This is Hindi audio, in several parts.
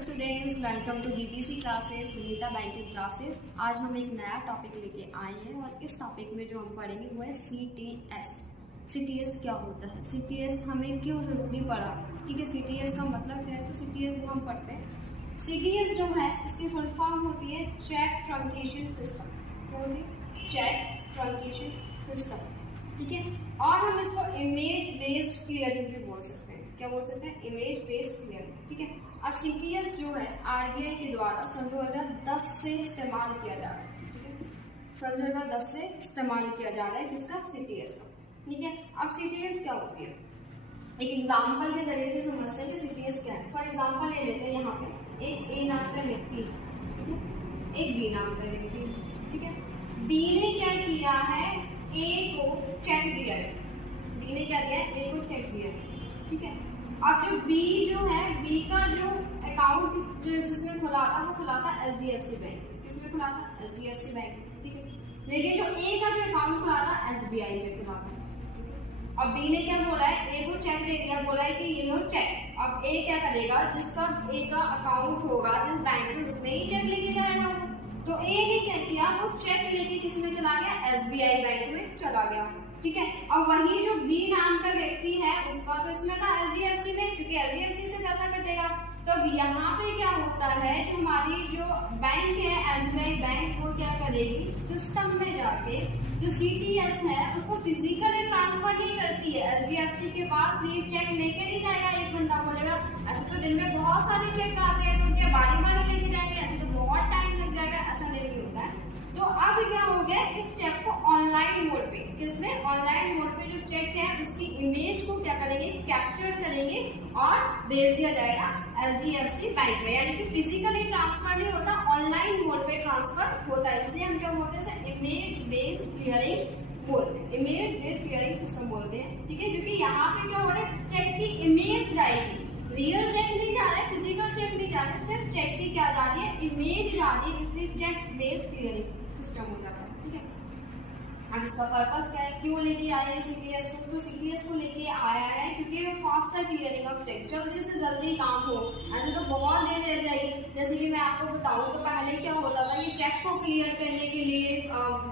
Students, welcome to BPC classes, Vinita banking classes. आज हम एक नया टॉपिक लेके आए हैं और इस टॉपिक में जो हम पढ़ेंगे वो है सीटीएस। सीटीएस क्या होता है, सीटीएस हमें क्यों जरूरी पड़ा, ठीक है। सीटीएस का मतलब क्या है, तो सीटीएस को हम पढ़ते हैं। सीटीएस जो है इसकी फुल फॉर्म होती है चेक ट्रंकेशन सिस्टम। क्या होती है? चेक ट्रंकेशन सिस्टम, ठीक है। और हम इसको इमेज बेस्ड क्लियरिंग भी बोल सकते हैं। क्या बोल सकते हैं? इमेज बेस्ड क्लियरिंग, ठीक है। अब सीटीएस जो है आरबीआई के द्वारा सन 2010 से इस्तेमाल किया जा रहा है, ठीक है। सन 2010 से इस्तेमाल किया जा रहा है किसका? सीटीएस का, ठीक है। अब सीटीएस क्या होती है, एक एग्जांपल के जरिए से समझते हैं कि सीटीएस क्या है। फॉर एग्जांपल ले लेते हैं, यहाँ पे एक ए नाम का व्यक्ति, ठीक है, एक बी नाम का व्यक्ति, ठीक है। बी ने क्या किया है, ए को चेक दिया है। बी ने क्या किया है, ए को चेक दिया है, ठीक है। अब जो बी जो है, बी का जो अकाउंट जो जिसमें खुला था वो खुला था एचडीएफसी बैंक। किसमें खुला था? एचडीएफसी बैंक, ठीक है। लेकिन जो ए का जो अकाउंट खुला था एसबीआई में खुला था। अब बी ने क्या बोला है, ए को चेक दे दिया, बोला है कि ये लो चेक। अब ए क्या करेगा, जिसका ए का अकाउंट होगा जिस बैंक में, उसमें ही चेक लेके जाएगा। तो ए ने क्या किया, वो चेक लेके किसमें चला गया? एसबीआई बैंक में चला गया, ठीक है। अब वही जो बी नाम का व्यक्ति है उसका तो इसमें था एचडीएफसी में, क्योंकि एचडीएफसी से पैसा कटेगा। तो अब यहाँ पे क्या होता है, जो हमारी जो बैंक है एसबीआई बैंक, वो क्या करेगी, सिस्टम में जाके जो सीटीएस है उसको फिजिकली ट्रांसफर नहीं करती है। एचडीएफसी के पास ये चेक लेके नहीं जाएगा। एक बंदा बोलेगा ऐसे तो दिन में बहुत सारे चेक आते हैं, तो क्या बारी बारी लेके जाएंगे, ऐसे तो बहुत टाइम लग जाएगा, ऐसा नहीं होता है। तो अब क्या हो गया, इस चेक को ऑनलाइन मोड पे, किसमें? ऑनलाइन मोड पे जो चेक है उसकी इमेज को क्या करेंगे, कैप्चर करेंगे और भेज दिया जाएगा एचडीएफसी बैंक में। यानी कि फिजिकली ट्रांसफर नहीं होता, ऑनलाइन मोड पे ट्रांसफर होता है। इसलिए हम क्या बोलते हैं, इमेज बेस्ड क्लियरिंग बोलते हैं, इमेज बेस्ड क्लियरिंग सिस्टम बोलते हैं, ठीक है। क्योंकि यहाँ पे क्या हो रहा है, चेक की इमेज जाएगी, रियल चेक नहीं जा रहा है, फिजिकल चेक नहीं जा रहा है, सिर्फ चेक की क्या जा रही है, इमेज जा रही है। इसलिए चेक बेस्ड क्लियरिंग सिस्टम हो जाता है, ठीक है। अब इसका पर्पस क्या है, क्यों लेके आए हैं सीटीएस को? तो सीटीएस को लेके आया है क्योंकि फास्टर क्लियरिंग ऑफ चेक, जल्दी से जल्दी काम हो। ऐसे तो बहुत देर लग जाएगी। जैसे कि मैं आपको बताऊं तो पहले क्या होता था, ये चेक को क्लियर करने के लिए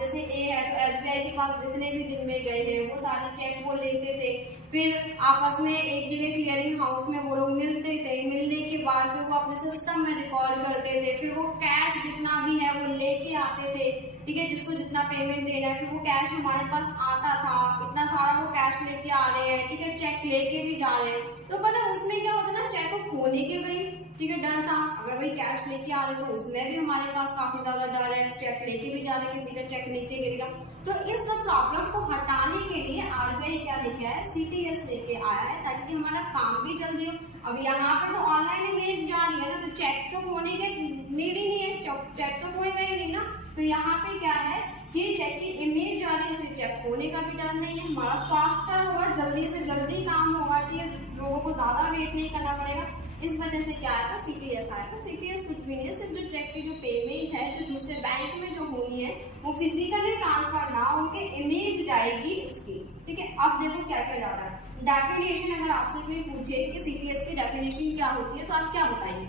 जैसे ए है तो एसबीआई के पास जितने भी दिन में गए हैं वो सारे चेक वो लेते थे, फिर आपस में एक जगह क्लियरिंग हाउस में वो लोग मिलते थे। मिलने के बाद फिर वो अपने सिस्टम में रिकॉर्ड करते थे, फिर वो कैश जितना भी है वो लेके आते थे, ठीक है। जिसको जितना पेमेंट देना है, फिर वो कैश हमारे पास आता था, इतना सारा वो कैश लेके आ रहे हैं, ठीक है, चेक लेके भी जा रहे हैं। तो पता है उसमें क्या होता है ना, चेक को खोने के भाई, ठीक है, डर था। अगर भाई कैश लेके आ रहे तो उसमें भी हमारे पास काफी ज्यादा डर है, चेक लेके भी जा रहे, किसी का चेक नीचे गिरेगा। तो इस सब प्रॉब्लम को हटाने के लिए आरबीआई क्या लेके आया, सीटीएस लेके आया है, ताकि हमारा काम भी जल्दी हो। अब यहाँ पे तो ऑनलाइन इमेज जा रही है ना, तो चेक तो होने के नीड ही नहीं है, चेक तो होएगा ही नहीं ना। तो यहाँ पे क्या है कि चेक की इमेज जा रही है, इसलिए चेक होने का भी डर नहीं है, हमारा फास्टर होगा, जल्दी से जल्दी काम होगा, ठीक है, लोगों को ज्यादा वेट नहीं करना पड़ेगा। इस वजह से क्या आया था, सीटीएस आया था। सीटीएस कुछ भी नहीं है, सिर्फ जो चेक की जो पेमेंट है जो दूसरे बैंक में जो होनी है वो फिजिकली ट्रांसफर ना होके इमेज जाएगी उसकी, ठीक है। अब देखो क्या क्या जा रहा है। डेफिनेशन अगर आपसे कोई पूछे कि सीटीएस की डेफिनेशन क्या होती है तो आप क्या बताएंगे?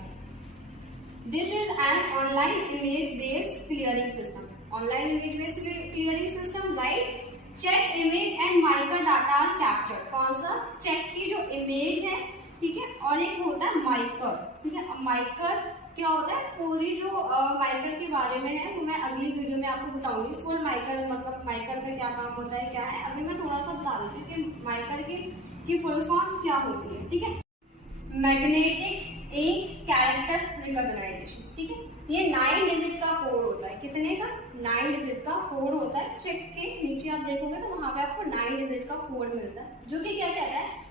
This is an online image based clearing system. Online image based clearing system, right. Cheque image and MICR data are captured. कौन सा? चेक की जो इमेज है, ठीक है, और एक होता है माइकर, ठीक है। अब माइकर क्या होता है, पूरी जो माइकर के बारे में है वो मैं अगली वीडियो में आपको बताऊंगी। फुल माइकर मतलब माइकर का क्या काम होता है, क्या है, अभी मैं थोड़ा सा बता देती हूँ कि माइकर की फुल फॉर्म क्या होती है, ठीक है। मैग्नेटिक इंक कैरेक्टर रिकॉग्नाइजेशन, ठीक है। ये 9 डिजिट का कोड होता है। कितने का? 9 डिजिट का कोड होता है। चेक के नीचे आप देखोगे तो वहां पे आपको 9 डिजिट का कोड मिलता है, जो कि क्या कहता है,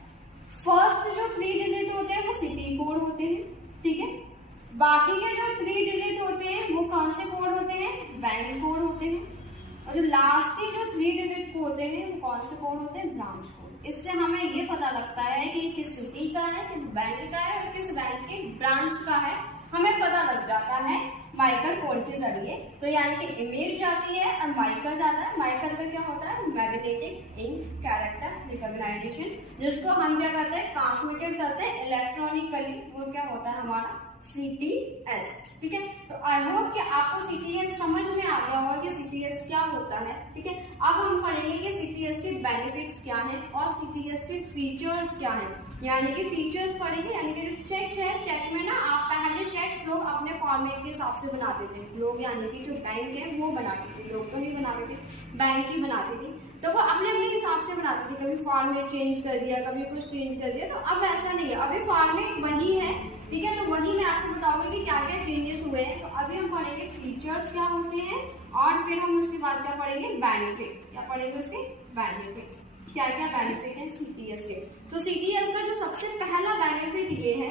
फर्स्ट जो 3 डिजिट होते हैं वो सिटी कोड होते हैं, ठीक है। बाकी के जो 3 डिजिट होते हैं वो कौन से कोड होते हैं? बैंक कोड होते हैं। और जो लास्ट के जो 3 डिजिट होते हैं वो कौन से कोड होते हैं? Branch code. इससे हमें ये पता लगता है कि किस सिटी का है, किस बैंक का है और किस बैंक के ब्रांच का है, हमें पता लग जाता है माइकर कोड के जरिए। तो यानी कि इमेज जाती है और माइकर जाता है। माइकर का क्या होता है? मैग्नेटिक इंक कैरेक्टर रिकॉग्नाइजेशन, जिसको हम क्या करते हैं, ट्रांसमिटेड करते हैं इलेक्ट्रॉनिकली। वो क्या होता है हमारा CTS। ठीक है, तो आई होप कि आपको CTS समझ में आ गया होगा कि CTS क्या होता है। ठीक है, अब हम पढ़ेंगे कि CTS के बेनिफिट्स क्या हैं और CTS के फीचर्स क्या हैं। यानी कि फीचर्स पढ़ेंगे, यानी कि जो चेक है, चेक में ना आप पहले चेक लोग अपने फॉर्मेट के हिसाब से बनाते थे लोग, यानी कि जो बैंक है वो बनाते थे, लोग तो नहीं बनाते थे, बैंक ही बनाती थी। तो वो अपने अपने हिसाब से बनाते थे, कभी फॉर्मेट चेंज कर दिया, कभी कुछ चेंज कर दिया। तो अब ऐसा नहीं है, अभी फॉर्मेट वही है। ठीक है, तो वही मैं आपको बताऊंगी कि क्या क्या चेंजेस हुए हैं। तो अभी हम पढ़ेंगे फीचर्स क्या होते हैं और फिर हम उसके बाद क्या पढ़ेंगे, बेनिफिट। क्या पढ़ेंगे उसके बेनिफिट, क्या क्या बेनिफिट है CTS के। तो CTS का जो सबसे पहला बेनिफिट ये है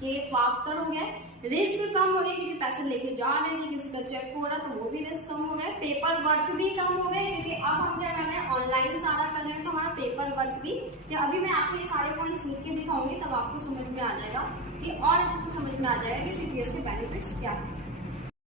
कि फास्टर हो गया, रिस्क कम हो गया, क्योंकि पैसे लेके जा रहे थे, किसी का चेक हो रहा तो वो भी रिस्क कम हो गया, पेपर वर्क भी कम हो गया, क्योंकि अब हम क्या कर रहे हैं, ऑनलाइन सारा कर रहे हैं, तो हमारा पेपर वर्क भी। तो अभी मैं आपको ये सारे पॉइंट्स लिख के दिखाऊंगी, तब आपको समझ में आ जाएगा कि और अच्छे से समझ में आ जाएगा कि CTS के बेनिफिट्स क्या है।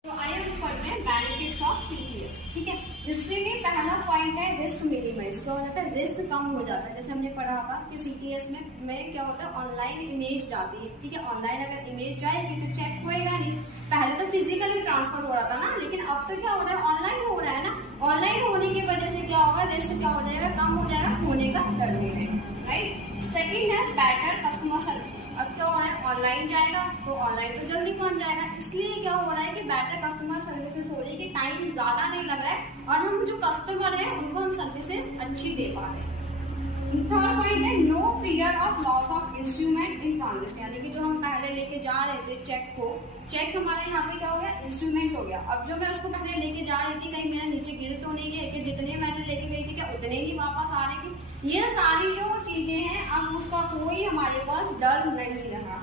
तो आइए हम पढ़ते हैं बेनिफिट्स ऑफ CTS। ठीक है, जिससे कि पहला पॉइंट है रिस्क मिनिमाइज। क्या हो जाता है, रिस्क कम हो जाता है। जैसे हमने पढ़ा था कि CTS में क्या होता है, ऑनलाइन इमेज जाती है। ठीक है, ऑनलाइन अगर इमेज जाएगी तो चेक होएगा नहीं। पहले तो फिजिकली ट्रांसफर हो रहा था ना, लेकिन अब तो क्या हो रहा है, ऑनलाइन हो रहा है ना। ऑनलाइन होने की वजह से क्या होगा, रिस्क क्या हो जाएगा, कम हो जाएगा, होने का डर नहीं रहेगा। राइट, सेकेंड है बेटर कस्टमर सर्विस। अब क्या हो रहा है, ऑनलाइन जाएगा तो ऑनलाइन तो जल्दी पहुंच जाएगा, इसलिए क्या हो रहा है कि बेटर कस्टमर सर्विसेज हो रही है, कि टाइम ज्यादा नहीं लग रहा है और हम जो कस्टमर है उनको हम सर्विसेज अच्छी दे पा रहे हैं। थर्ड पॉइंट है no fear of loss of instrument in transaction. यानी कि जो हम पहले लेके जा रहे थे चेक को, चेक हमारे यहाँ पे क्या हो गया, इंस्ट्रूमेंट हो गया। अब जो मैं उसको पहले लेके जा रही थी, कहीं मेरा नीचे गिर तो नहीं गया, कि जितने मैंने लेके गई थी क्या उतने ही वापस आ रही थी। ये सारी जो चीजें हैं, अब उसका कोई हमारे पास डर नहीं रहा।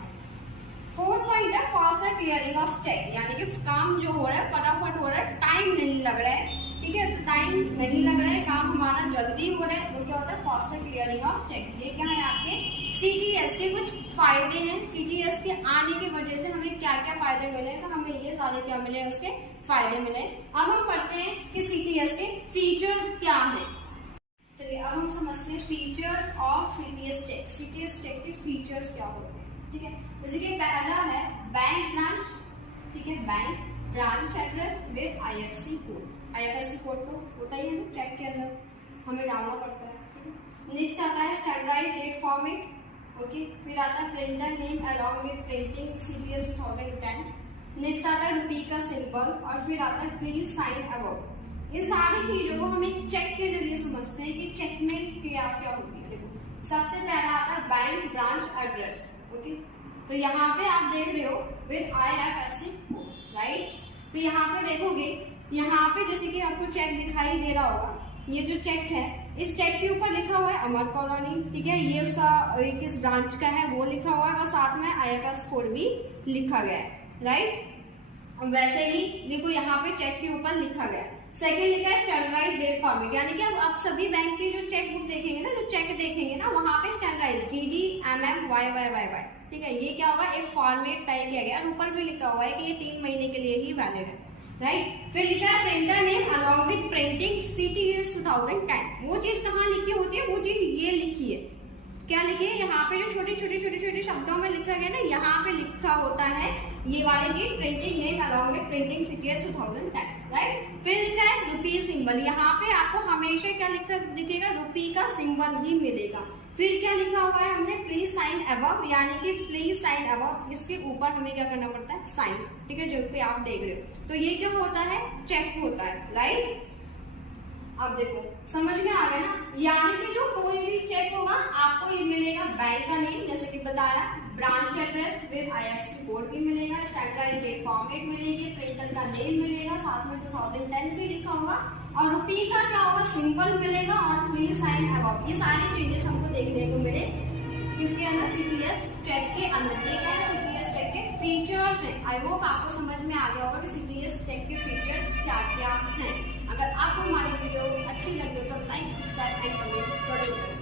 फोर्थ पॉइंट है फास्टर क्लियरिंग ऑफ चेक। यानी कि काम जो हो रहा है फटाफट हो रहा है, टाइम नहीं लग रहा है। ठीक है, तो टाइम नहीं लग रहा है, काम हमारा जल्दी हो रहा है, वो क्या होता है, फास्टर क्लियरिंग ऑफ चेक। ये क्या है, आपके CTS के कुछ फायदे हैं। CTS के आने की वजह से हमें क्या क्या फायदे मिले, तो हमें ये सारे क्या मिले, उसके फायदे मिले। अब हम पढ़ते हैं कि CTS के फीचर्स क्या है। चलिए अब हम समझते हैं features of CTS check. CTS check के फीचर्स क्या होते हैं। ठीक है, जैसे कि पहला है बैंक ब्रांच। ठीक है, bank branch address with IFSC code. IFSC code तो होता ही है ना चेक के अंदर, हमें डालना पड़ता है। नेक्स्ट आता है स्टैंडर्डाइज्ड डेट फॉर्मेट। ओके, फिर आता है printer name along with printing CTS 2010। Next आता है रुपी का सिंबल और फिर आता है प्लीज साइन अबव। इन सारी चीजों को हम एक चेक के जरिए समझते हैं कि चेक में क्या क्या होती है। देखो, सबसे पहला आता है बैंक ब्रांच एड्रेस। ओके, तो यहाँ पे आप देख रहे हो विद IFSC कोड, राइट। तो यहाँ पे देखोगे, यहाँ पे जैसे कि आपको चेक दिखाई दे रहा होगा, ये जो चेक है, इस चेक के ऊपर लिखा हुआ है अमर कॉलोनी। ठीक है, ये उसका किस ब्रांच का है वो लिखा हुआ है और साथ में IFSC कोड भी लिखा गया है, राइट। वैसे ही देखो यहाँ पे चेक के ऊपर लिखा गया है। सेकेंड लिखा है स्टैंडर्डाइज्ड डेट फॉर्मेट। यानी कि अब आप सभी बैंक की जो चेक बुक देखेंगे ना, जो चेक देखेंगे ना, वहां पे स्टैंडर्डाइज GD MM YYYY। ठीक है, ये क्या होगा, एक फॉर्मेट तय किया गया और ऊपर भी लिखा हुआ है कि ये 3 महीने के लिए ही वैलिड है, राइट। फिर लिखा है printer name along with printing CTS 2010। वो चीज कहाँ लिखी होती है, वो चीज ये लिखी है। क्या लिखी है, यहाँ पे जो छोटे छोटे शब्दों में लिखा गया ना, यहाँ पे लिखा होता है ये वाली चीज, printing name along with printing CTS 2010, right. फिर लिखा है रुपी सिंबल। यहाँ पे आपको हमेशा क्या लिखा दिखेगा, रुपी का सिंबल ही मिलेगा। फिर क्या लिखा हुआ है हमने, प्लीज साइन अबव। यानी कि प्लीज साइन अबव, इसके ऊपर हमें क्या करना पड़ता है, साइन। ठीक है, जो कि आप देख रहे हो, तो ये क्या होता है, चेक होता है, राइट। अब देखो समझ में आ गया ना। यानी कि जो कोई भी चेक होगा आपको ये मिलेगा बैंक का नेम, जैसे कि बताया, branch address with IFSC code भी मिलेगा, स्टैंडर्डाइज्ड डेट फॉर्मेट मिलेगी, प्रिंटर का नेम मिलेगा, साथ में 2010 भी लिखा होगा और रुपी का क्या होगा, सिंबल मिलेगा और प्लीज साइन अबव। ये सारी चीजें हमको देखने को मिले इसके अंदर CTS चेक के अंदर। ये क्या है, CTS चेक के फीचर्स हैं। आई होप आपको समझ में आ गया होगा कि CTS चेक के फीचर्स क्या क्या हैं। अगर आपको हमारी वीडियो अच्छी लगी हो तो लाइक, सब्सक्राइब एंड कमेंट जरूर करें।